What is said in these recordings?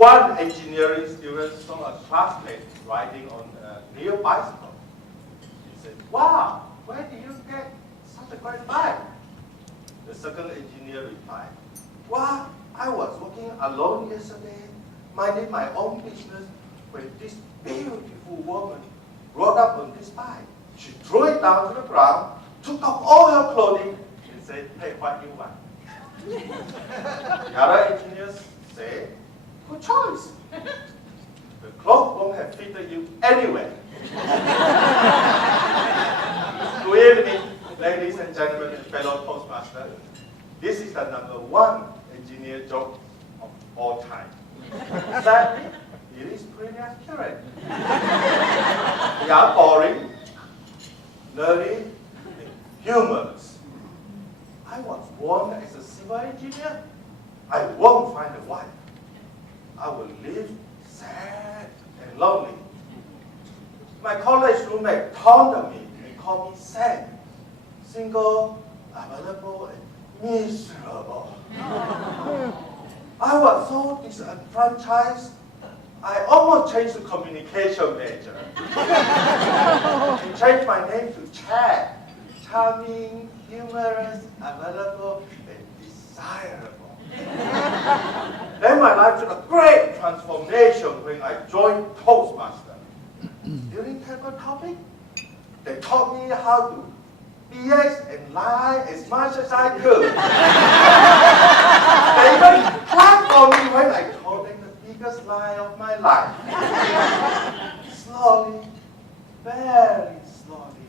One engineering student saw a classmate riding on a new bicycle. He said, "Wow, where did you get such a great bike?" The second engineer replied, "Well, I was walking alone yesterday, minding my own business, when this beautiful woman rode up on this bike. She threw it down to the ground, took off all her clothing, and said, 'Hey, what do you want?'" The other engineers said, "Good choice. The cloth won't have fitted you anyway." Good evening, ladies and gentlemen and fellow Toastmasters. This is the #1 engineer joke of all time. Sadly, it is pretty accurate. We are boring, nerdy, and humorous. I was born as a civil engineer. I won't find a wife. I will live sad and lonely. My college roommate taunted me and called me sad, single, available, and miserable. I was so disenfranchised, I almost changed to communication major. And changed my name to Chad. Charming, humorous, available, and desirable. Then my life took a great transformation when I joined Toastmasters. During table topic, they taught me how to BS and lie as much as I could. They even clapped for me when I told them the biggest lie of my life. Slowly, very slowly,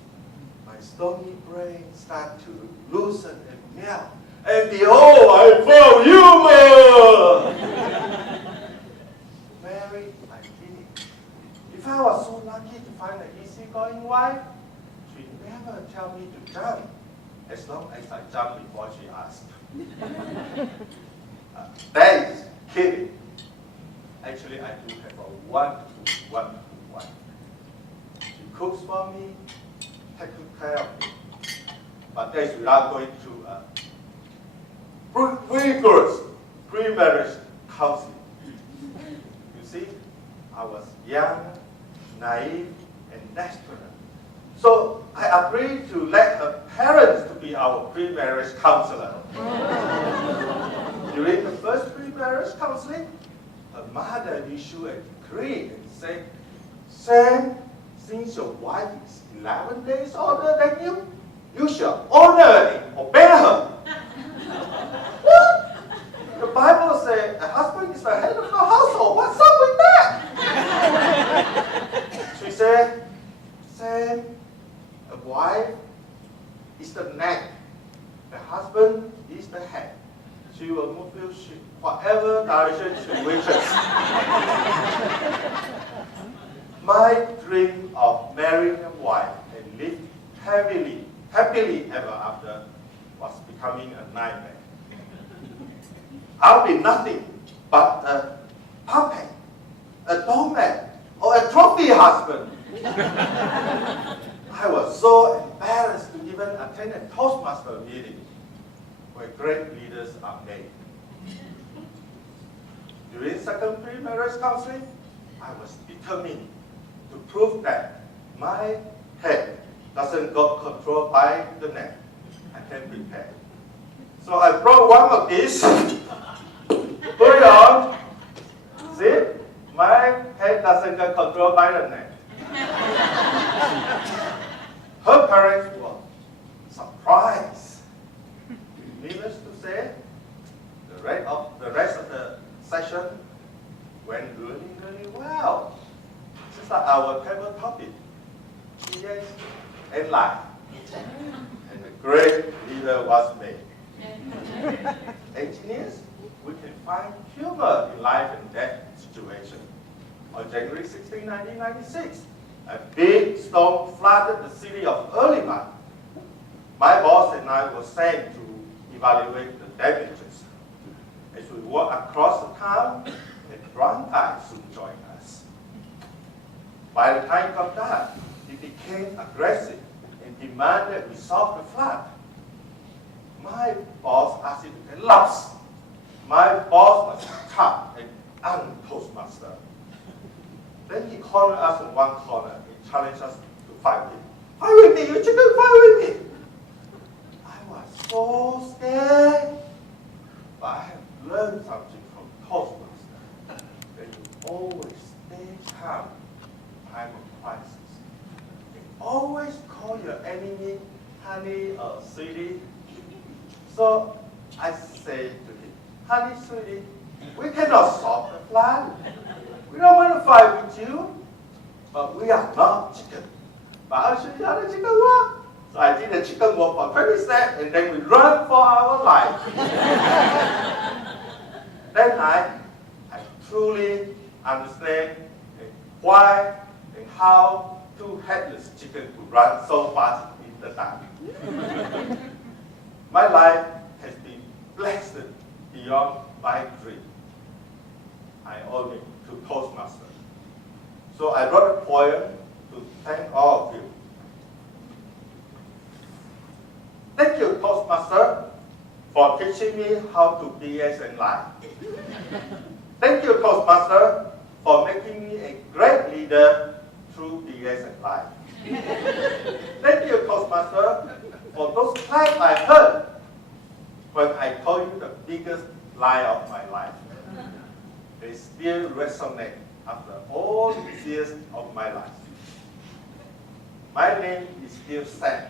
my stony brain started to loosen and melt. And behold, I found humor! Mary, I did it. If I was so lucky to find an easygoing wife, she never tell me to jump, as long as I jump before she asks. That is kidding. Actually, I do have a wonderful wife. She cooks for me, takes good care of me. But that is without going to rigorous pre-marriage counseling. You see, I was young, naive, and desperate. So I agreed to let her parents to be our pre-marriage counselor. During the first pre-marriage counseling, her mother issued a decree and said, "Sam, since your wife is 11 days older than you, you shall honor and obey her." What? The Bible says a husband is the head of the household. What's up with that? She said, "Sam, a wife is the neck. The husband is the head. She will move you whatever direction she wishes." My dream of marrying a wife and live happily ever after was becoming a nightmare. I'll be nothing but a puppet, a doormat, or a trophy husband. I was so embarrassed to even attend a Toastmaster meeting where great leaders are made. During second pre-marriage counseling, I was determined to prove that my head doesn't get controlled by the neck. I can prepare. So I brought one of these. Put it on. See? My head doesn't get controlled by the neck. Her parents were surprised. Needless to say, the rest of the session went really well. Just like our table topic, BS and lie. And a great leader was made. Engineers, we can find humor in life and death situation. On January 16, 1996, a big storm flooded the city of Erliman. My boss and I were sent to evaluate the damages. As we walked across the town, a drunk guy soon joined us. By the time it got dark, he became aggressive and demanded we solve the flood. My boss asked him to get lost. My boss was tough and I'm Toastmaster. Then he cornered us in one corner. He challenged us to fight with him. Fight with me, you chicken, fight with me. I was so scared. But I have learned something from Toastmaster. That you always stay calm in time of crisis. You always call your enemy honey or sweetie. So I say to him, honey, sweetie, we cannot solve the plan. We don't want to fight with you, but we are not chicken. But I'll show you how the chicken work. So I did the chicken walk for 20 seconds, and then we run for our life. Then I truly understand why and how two headless chickens could run so fast in the dark. My life has been blessed beyond my dream. I owe it to Toastmasters. So I wrote a poem to thank all of you. Thank you, Toastmaster, for teaching me how to BS and lie. Thank you, Toastmaster, for making me a great leader through BS and lie. Thank you, Toastmaster, for those claps I heard when I told you the biggest lie of my life. They still resonate after all these years of my life. My name is still Sam,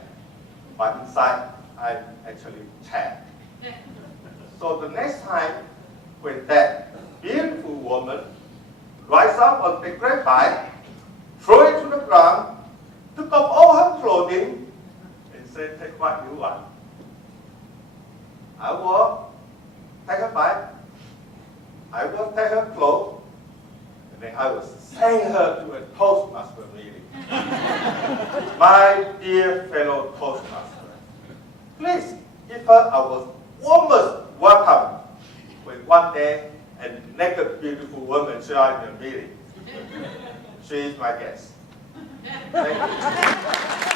but inside I'm actually Chad. So the next time when that beautiful woman rises up on the grapevine, throw it to the ground, took off all her clothing, and said, take what you want. I will take her back, I will take her clothes, and then I will send her to a Toastmaster meeting. My dear fellow Toastmaster, please give her our warmest welcome when one day a naked beautiful woman joins the meeting. She is my guest. Thank you.